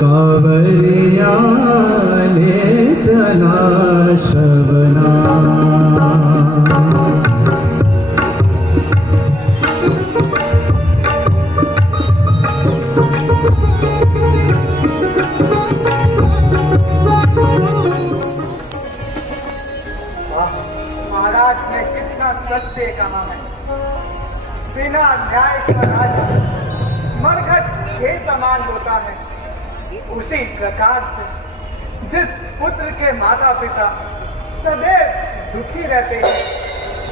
कांवरिया ले चला श्रवणा। महाराज ने कितना सत्य कहा है। बिना न्याय का राजा मरघट के समान होता है। उसी प्रकार से जिस पुत्र के माता पिता सदैव दुखी रहते हैं,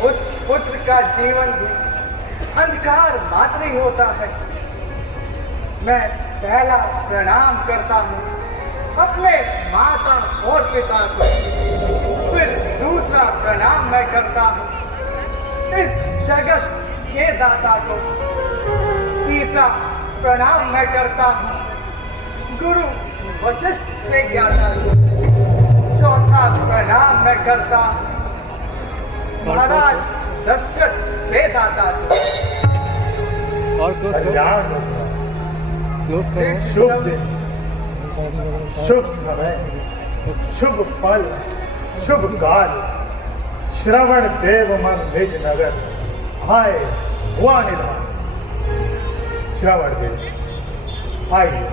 उस पुत्र का जीवन भी अंधकार मात्र ही होता है। मैं पहला प्रणाम करता हूँ अपने माता और पिता को, फिर दूसरा प्रणाम मैं करता हूँ इस जगत के दाता को, तीसरा प्रणाम मैं करता हूँ गुरु वशिष्ठ के ज्ञाता को, चौथा प्रणाम मैं करता हूँ महाराज दशरथ से दाता को। और शुभ दिन, शुभ समय, शुभ फल, शुभ काल, श्रवण देव मन निज नगर आए हुआ निधान। श्रवण देव आइए।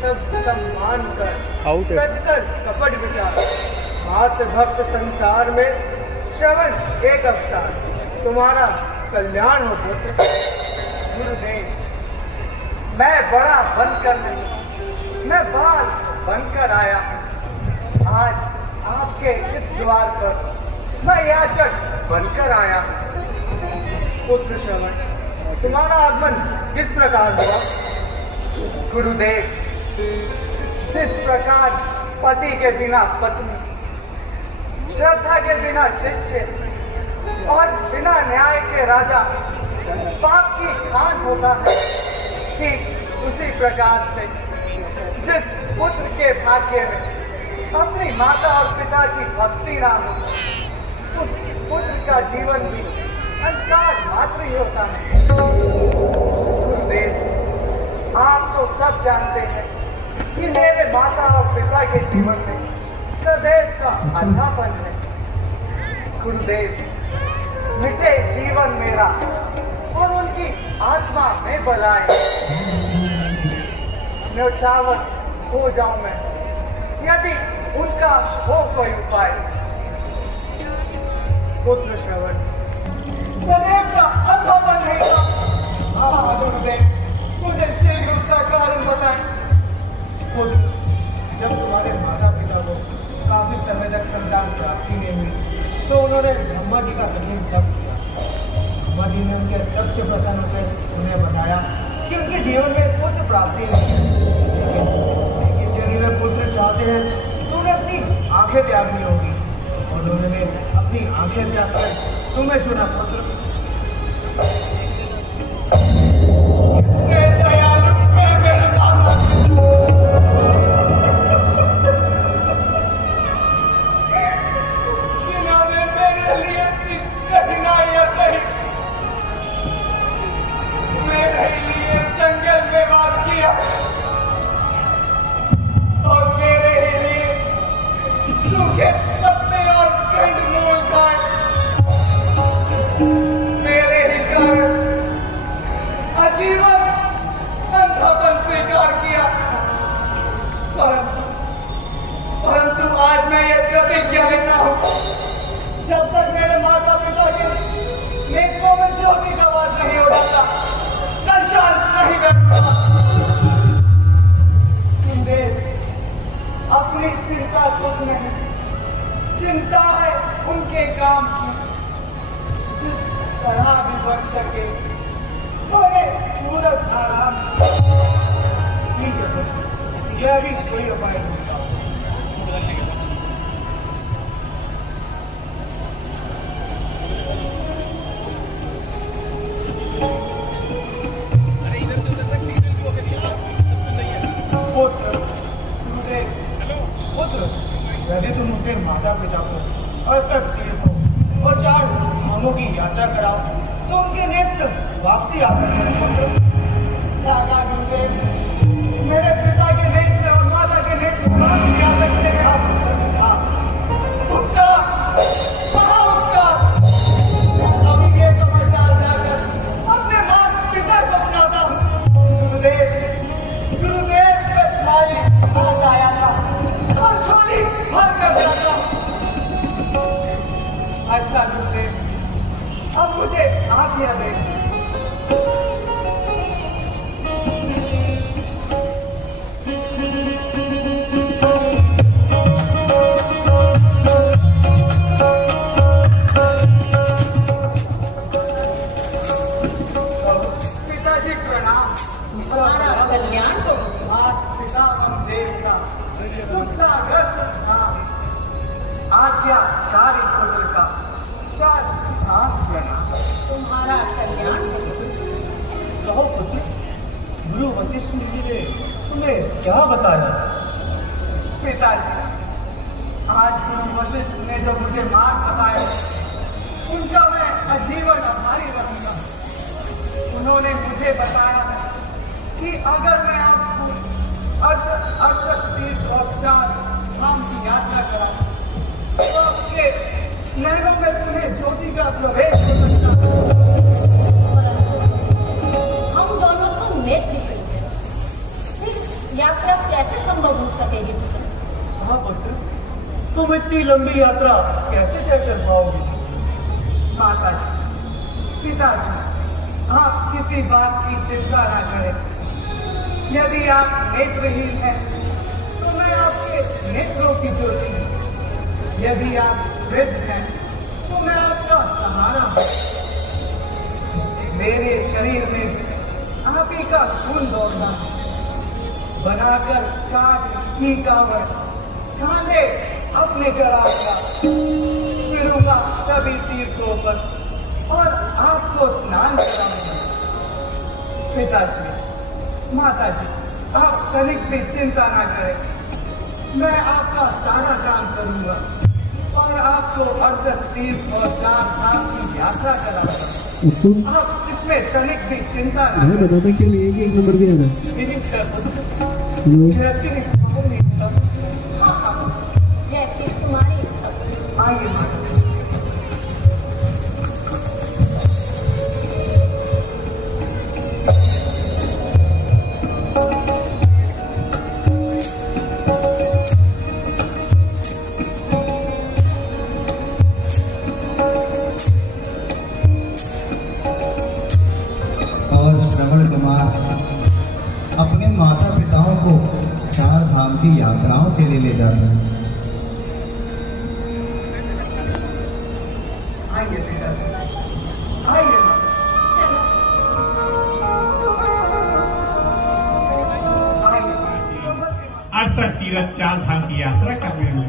शब्द सम्मान कर कर कपट विचार, मात्र भक्त संसार में श्रवण एक अवतार, तुम्हारा कल्याण हो पुत्र। गुरुदेव, मैं बड़ा बनकर नहीं, मैं बाल बनकर आया। आज आपके इस द्वार पर मैं याचक बनकर आया। पुत्र श्रवण, तुम्हारा आगमन किस प्रकार हुआ? गुरुदेव, जिस प्रकार पति के बिना पत्नी, श्रद्धा के बिना शिष्य और बिना न्याय के राजा पाप की खान होता है, ठीक उसी प्रकार से जिस पुत्र के भाग्य में अपनी माता और पिता की भक्ति ना हो, उस पुत्र का जीवन भी अंधकार मात्र ही होता है। गुरुदेव, आप तो सब जानते हैं कि मेरे माता और पिता के जीवन में सदैव का अंधापन है। गुरुदेव, मिटे जीवन मेरा और उनकी आत्मा में बलाए, न्यौछावर हो जाऊं मैं यदि उनका हो कोई उपाय। पुत्र श्रवण, सदैव का अंधापन है। गुरुदेव, मुझे शीघ्र उसका कारण बताएं। पुत्र, जब तुम्हारे माता पिता को काफी समय तक संतान प्राप्ति नहीं हुई तो उन्होंने ब्रह्मा जी का कठिन तप किया। ब्रह्मा जी ने उनके तप से प्रसन्न होकर उन्हें बताया कि उनके जीवन में पुत्र प्राप्ति नहीं है, लेकिन यदि वे पुत्र चाहते हैं तो उन्हें अपनी आंखें त्यागनी होगी। और उन्होंने अपनी आंखें त्याग कर तुम्हें चुना पुत्र। परंतु आज मैं ये प्रतिज्ञा लेता हूं, जब तक मेरे माता पिता के नेत्रों में ज्योति का वास नहीं हो जाता, कल शांत नहीं बैठूंगा। अपनी चिंता कुछ नहीं, चिंता है उनके काम की, जिस तरह भी बन सके थोड़े सूरत आराम। ठीक है, यह भी कोई उपाय नहीं। यदि तुम अपने माता पिता को और तीर्थ को और 4 धामों की यात्रा कराओ तो उनके नेत्र वापसी आ सकते हैं। आज्ञा दे। पिताजी प्रणाम। तुम्हारा कल्याण करो। आज पिता एवं देवता सुख सागर संधान आज्ञाकारी पुत्र का शास्त्रार्थ प्रणाम। तुम्हारा कल्याण करो। कहो पुत्र, गुरु वशिष्ठ जी ने तुम्हें क्या बताया? पिताजी, आज गुरु वशिष्ठ ने जो मुझे मार्ग बताया उनका मैं आजीवन आभारी रहूंगा। उन्होंने मुझे बताया कि अगर मैं आपको 68 तीर्थ और 4 धाम की यात्रा कराऊं तो आपके नैनों में तुम्हें ज्योति का प्रवेश हो सकता है। हम दोनों तो नेत्र हैं। फिर यात्रा कैसे संभव हो सकेगी पुत्र? हाँ पुत्र, तुम इतनी लंबी यात्रा कैसे तय कर पाओगे? माताजी, पिताजी, आप किसी बात की चिंता ना करें। यदि आप नेत्रहीन हैं तो मैं आपके नेत्रों की ज्योति हूँ। यदि आप वृद्ध हैं तो मैं आपका सहारा हूँ। मेरे शरीर में आप ही का खून दौड़ना है। बनाकर काट की कावड़ कांधे अपने चढ़ाऊंगा, फिरूंगा सभी तीर्थों पर और आपको स्नान कराऊंगा। पिताश्री, माताजी, आप तनिक भी चिंता ना करें। मैं आपका सारा काम करूंगा और आपको 68 तीर्थ और 4 धाम की यात्रा कराऊंगा। आप इसमें तनिक भी चिंता ना करें। बताता क्यों नहीं एक नंबर दिया था? जैसी अपनी इच्छा। जैसी तुम्हारी इच्छा। आइए माता। और श्रवण कुमार अपने माता पिताओं को 4 धाम की यात्राओं के लिए ले जाता है। आइए पिताजी, आइए माता। चलो। आइए। 68 तीर्थ 4 धाम की यात्रा करने में